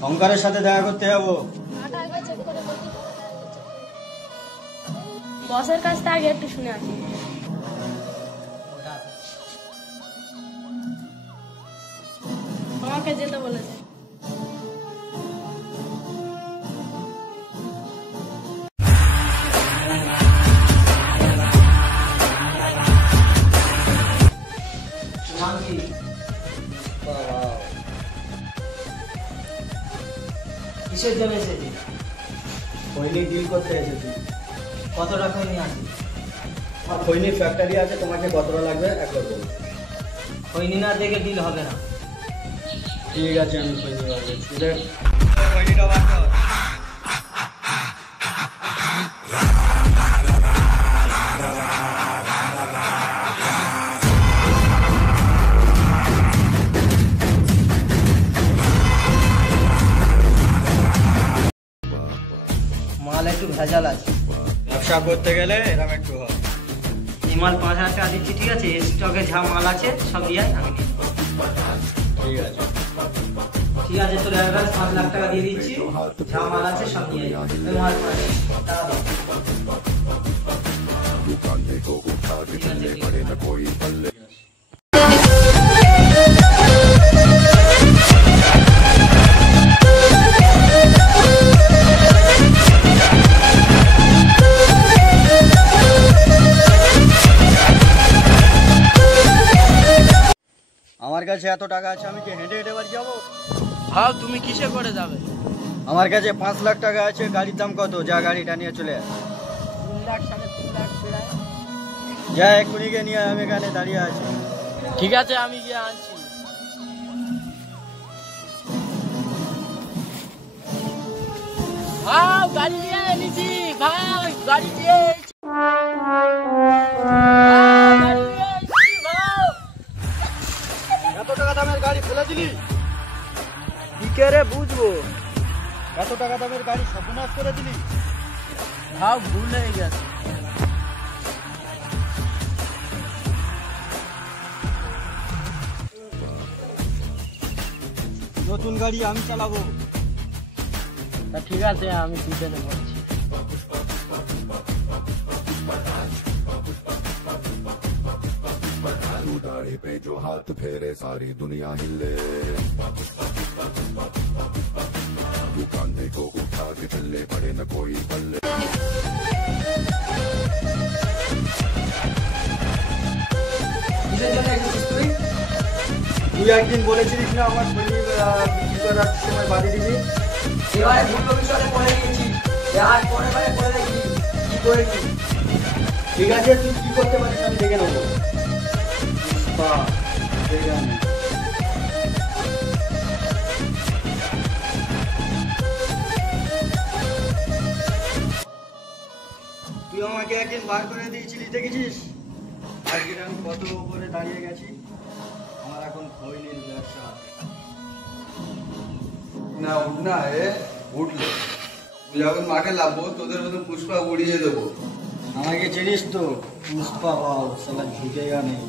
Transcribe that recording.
শঙ্করের সাথে দেখা করতে যাবো। বসের কাছ থেকে আগে একটু শুনে আসি। আমাকে যেতে বলেছে। কিসের জন্য এসেছি? খৈনি ডিল করতে এসেছি। কত টাকা নিয়ে আসি? আমার খৈনির ফ্যাক্টরি আছে, তোমাকে কতটা লাগবে একবার বলো। খৈনি না দেখে ডিল হবে না। ঠিক আছে, আমি খৈনি বার করছি। খৈনিটা বার কর। মাল একটু ভেজাল আছে। ব্যবসা করতে গেলে এরকম একটু হয়। এই মাল 5,000 টাকা দিচ্ছি, ঠিক আছে? স্টকে যা মাল আছে সব দিয়ে আমি নিয়ে নেবো। ঠিক আছে, ঠিক আছে, তোর অ্যাডভান্স 5 লাখ টাকা দিয়ে দিচ্ছি, যা মাল আছে সব নিয়ে যাবো। ওই মাল টাকা দাও। আমার কাছে এত টাকা আছে, আমি কি হেঁটে হেঁটে বাড়ি যাবো? ভাও তুমি কিসে করে যাবে? আমার কাছে 5 লাখ টাকা আছে। গাড়ির দাম কত? যা গাড়িটা নিয়ে চলে আয়। 3 লাখ 3.5 লাখ প্রায়। যা এক্ষুনি গিয়ে নিয়ে আয়, আমি এখানে দাঁড়িয়ে আছি। ঠিক আছে, আমি গিয়ে আনছি। ভাও গাড়ি নিয়ে এনেছি, ভাও গাড়ি নিয়ে এসেছি। গাড়ি নিয়ে এসেছি, ভাও। এত টাকা দামের গাড়ি ফেলে দিলি? কি করে বুঝবো? এত টাকা দামের গাড়ি সর্বনাশ করে দিলি। ভাও ভুল হয়ে গেছে। নতুন গাড়ি আমি চালাবো। তা ঠিক আছে, আমি পিছনে বলছি। दाढ़ी पे जो हाथ फेरे सारी दुनिया हिले, दुकाने को उठा के चले पड़े न कोई पल्ले। তুই একদিন বলেছিলিস না আমার খৈনি বিক্রি করার সময় বাড়ি দিবি? এবারে ভুল ভবিষ্যতে করে নিয়েছি, আর পরে করে দেখি কি করে কি। ঠিক আছে, তুই কি করতে পারিস আমি দেখে নেবো। তুই আমাকে একদিন বার করে দিয়েছিলিস, দেখেছিস? আজকে আমি কত উপরে দাঁড়িয়ে গেছি। আমার এখন খৈনির ব্যবসা। না উঠ না, উঠলে যখন মাঠে লাভবো তোদের মতন পুষ্পা উড়িয়ে দেবো। আমাকে চিনিস তো? পুষ্পা বাবু সালা ঝুঁকেগা নেই।